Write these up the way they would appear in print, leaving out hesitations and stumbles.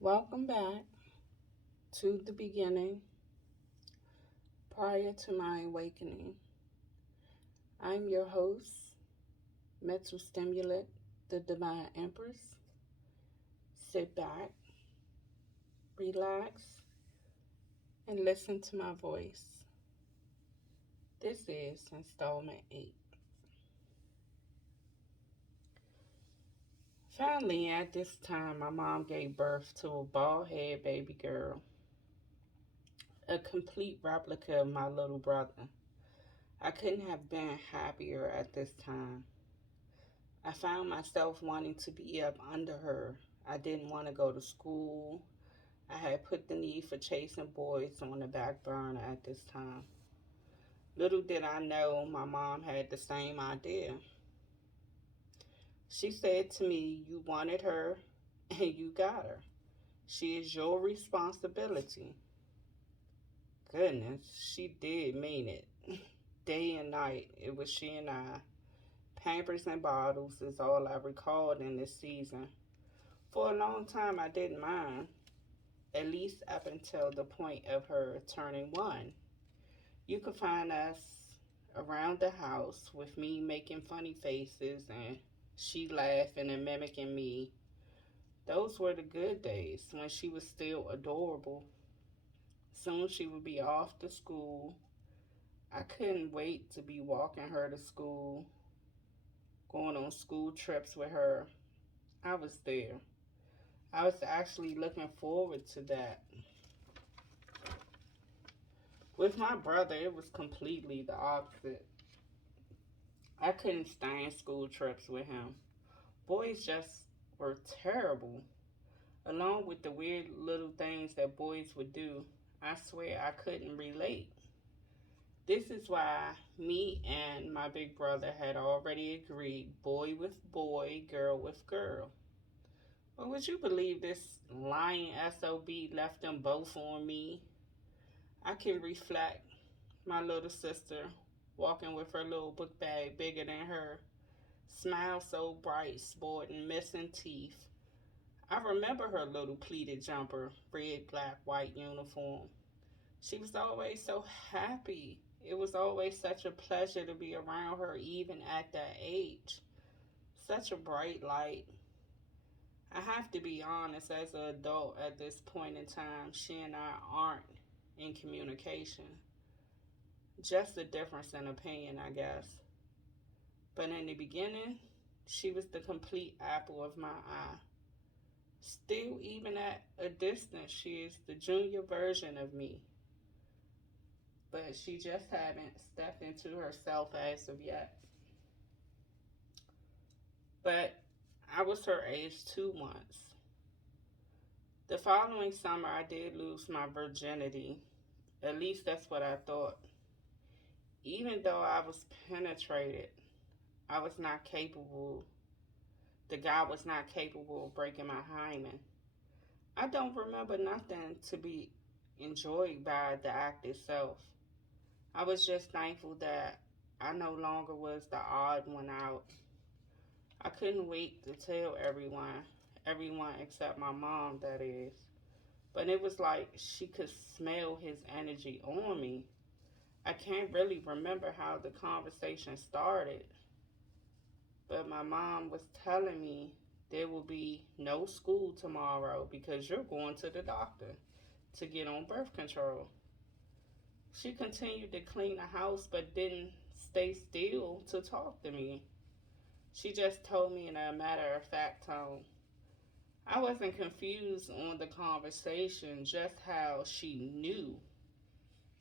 Welcome back to the beginning, prior to my awakening. I'm your host, Mental Stimulant, the Divine Empress. Sit back, relax, and listen to my voice. This is Installment 8. Finally, at this time, my mom gave birth to a bald head baby girl, a complete replica of my little brother. I couldn't have been happier at this time. I found myself wanting to be up under her. I didn't want to go to school. I had put the need for chasing boys on the back burner at this time. Little did I know my mom had the same idea. She said to me, "You wanted her and you got her. She is your responsibility." Goodness, she did mean it. Day and night, it was she and I. Pampers and bottles is all I recalled in this season. For a long time, I didn't mind, at least up until the point of her turning one. You could find us around the house with me making funny faces and she laughing and mimicking me. Those were the good days when she was still adorable. Soon she would be off to school. I couldn't wait to be walking her to school, going on school trips with her. I was there. I was actually looking forward to that. With my brother, it was completely the opposite. I couldn't stand school trips with him. Boys just were terrible. Along with the weird little things that boys would do, I swear I couldn't relate. This is why me and my big brother had already agreed boy with boy, girl with girl. But would you believe this lying SOB left them both on me? I can reflect my little sister walking with her little book bag bigger than her, smile so bright, sporting missing teeth. I remember her little pleated jumper, red, black, white uniform. She was always so happy. It was always such a pleasure to be around her, even at that age. Such a bright light. I have to be honest, as an adult at this point in time, she and I aren't in communication. Just a difference in opinion, I guess. But in the beginning, she was the complete apple of my eye. Still, even at a distance, she is the junior version of me. But she just haven't stepped into herself as of yet. But I was her age 2 months. The following summer, I did lose my virginity. At least that's what I thought. Even though I was penetrated, I was not capable, the guy was not capable of breaking my hymen. I don't remember nothing to be enjoyed by the act itself. I was just thankful that I no longer was the odd one out. I couldn't wait to tell everyone except my mom, that is. But it was like she could smell his energy on me. I can't really remember how the conversation started, but my mom was telling me there will be no school tomorrow because you're going to the doctor to get on birth control. She continued to clean the house but didn't stay still to talk to me. She just told me in a matter of fact tone. I wasn't confused on the conversation, just how she knew.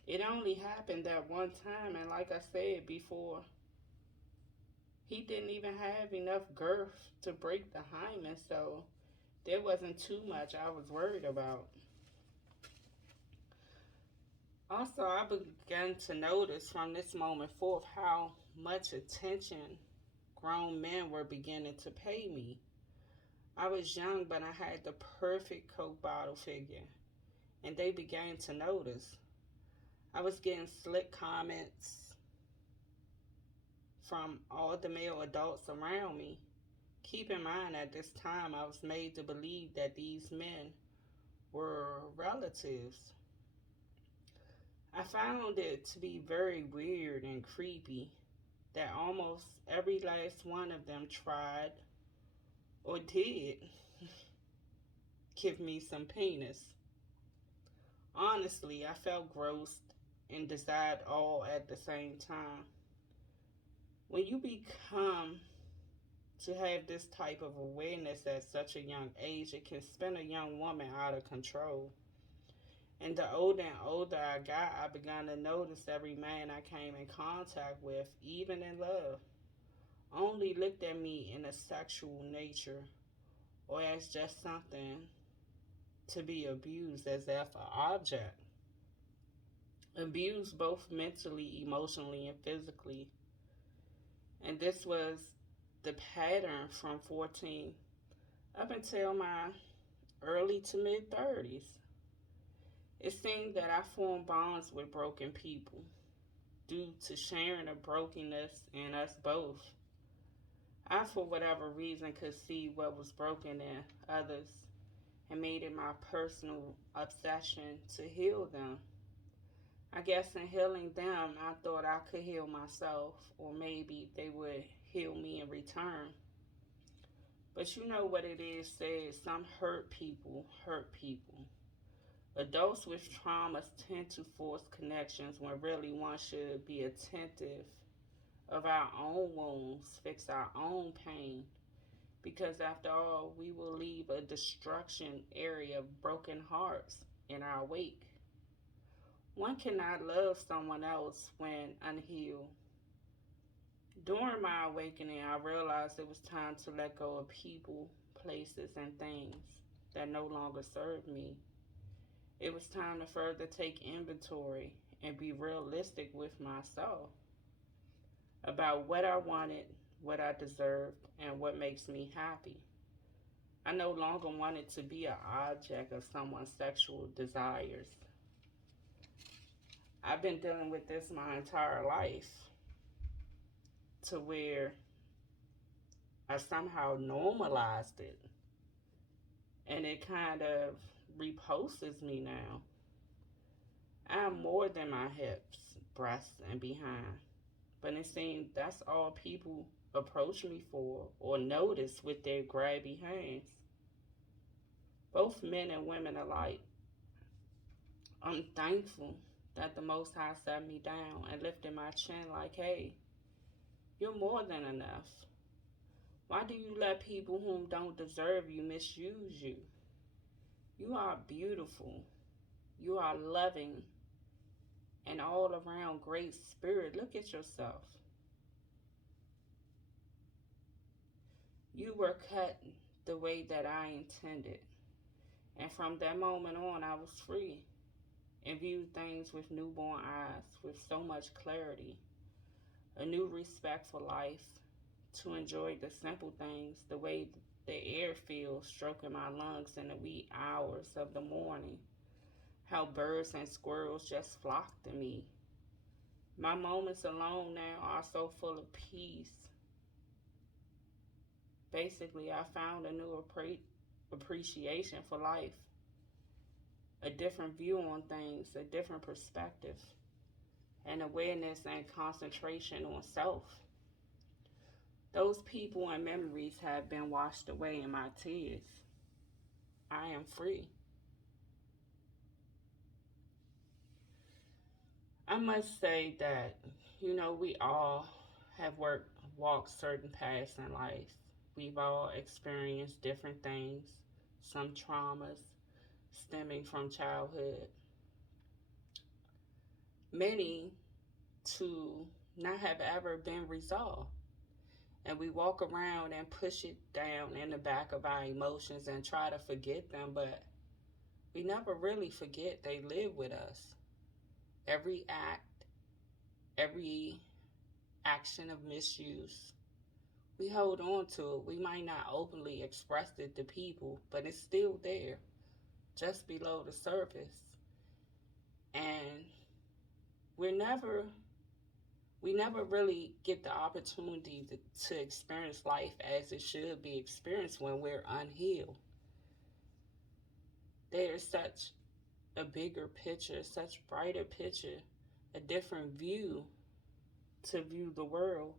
It only happened that one time, and like I said before, he didn't even have enough girth to break the hymen, so there wasn't too much I was worried about. Also, I began to notice from this moment forth how much attention grown men were beginning to pay me. I was young, but I had the perfect Coke bottle figure, and they began to notice. I was getting slick comments from all the male adults around me. Keep in mind, at this time, I was made to believe that these men were relatives. I found it to be very weird and creepy that almost every last one of them tried or did give me some penis. Honestly, I felt gross and desired all at the same time. When you become to have this type of awareness at such a young age, it can spin a young woman out of control. And the older and older I got, I began to notice every man I came in contact with, even in love, only looked at me in a sexual nature or as just something to be abused as if an object. Abused both mentally, emotionally, and physically. And this was the pattern from 14 up until my early to mid 30s. It seemed that I formed bonds with broken people due to sharing a brokenness in us both. I, for whatever reason, could see what was broken in others and made it my personal obsession to heal them. I guess in healing them, I thought I could heal myself, or maybe they would heal me in return. But you know what it is said, some hurt people. Adults with traumas tend to force connections when really one should be attentive of our own wounds, fix our own pain, because after all, we will leave a destruction area of broken hearts in our wake. One cannot love someone else when unhealed. During my awakening, I realized it was time to let go of people, places, and things that no longer served me. It was time to further take inventory and be realistic with myself about what I wanted, what I deserved, and what makes me happy. I no longer wanted to be an object of someone's sexual desires. I've been dealing with this my entire life to where I somehow normalized it and it kind of repulses me now. I'm more than my hips, breasts, and behind. But it seems that's all people approach me for or notice with their grabby hands. Both men and women alike. I'm thankful that the Most High set me down and lifted my chin like, hey, you're more than enough. Why do you let people whom don't deserve you misuse you? You are beautiful. You are loving and all around great spirit. Look at yourself. You were cut the way that I intended. And from that moment on, I was free and viewed things with newborn eyes, with so much clarity, a new respect for life, to enjoy the simple things, the way the air feels stroking my lungs in the wee hours of the morning, how birds and squirrels just flock to me. My moments alone now are so full of peace. Basically, I found a new appreciation for life, a different view on things, a different perspective, and awareness and concentration on self. Those people and memories have been washed away in my tears. I am free. I must say that, we all have walked certain paths in life. We've all experienced different things, some traumas stemming from childhood, many to not have ever been resolved. And we walk around and push it down in the back of our emotions and try to forget them, but we never really forget they live with us. Every act, every action of misuse, we hold on to it. We might not openly express it to people, but it's still there, just below the surface. And we're never we never really get the opportunity to experience life as it should be experienced when we're unhealed. There is such a bigger picture, such brighter picture, a different view to view the world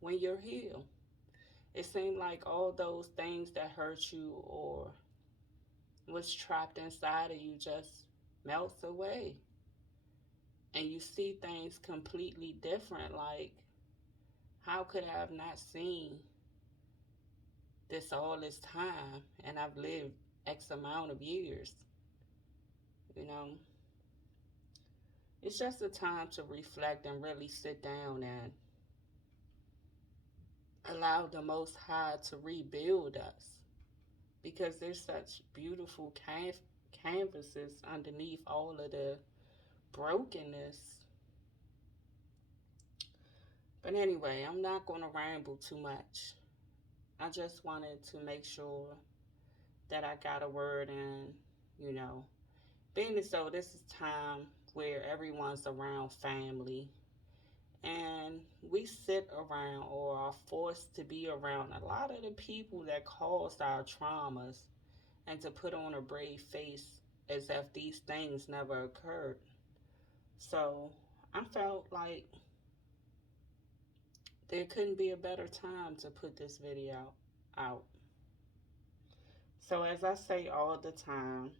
when you're healed. It seemed like all those things that hurt you or was trapped inside of you just melts away. And you see things completely different. Like, how could I have not seen this all this time? And I've lived X amount of years. You know, it's just a time to reflect and really sit down and allow the Most High to rebuild us, because there's such beautiful canvases underneath all of the brokenness. But anyway, I'm not going to ramble too much. I just wanted to make sure that I got a word in, you know, being as though this is time where everyone's around family and we sit around or are forced to be around a lot of the people that caused our traumas, and to put on a brave face as if these things never occurred. So I felt like there couldn't be a better time to put this video out. So, as I say all the time,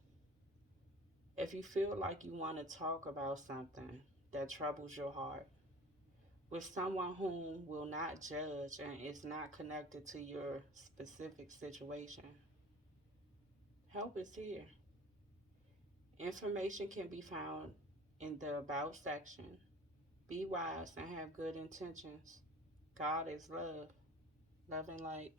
if you feel like you want to talk about something that troubles your heart with someone whom will not judge and is not connected to your specific situation, help is here. Information can be found in the About section. Be wise and have good intentions. God is love. Love and light.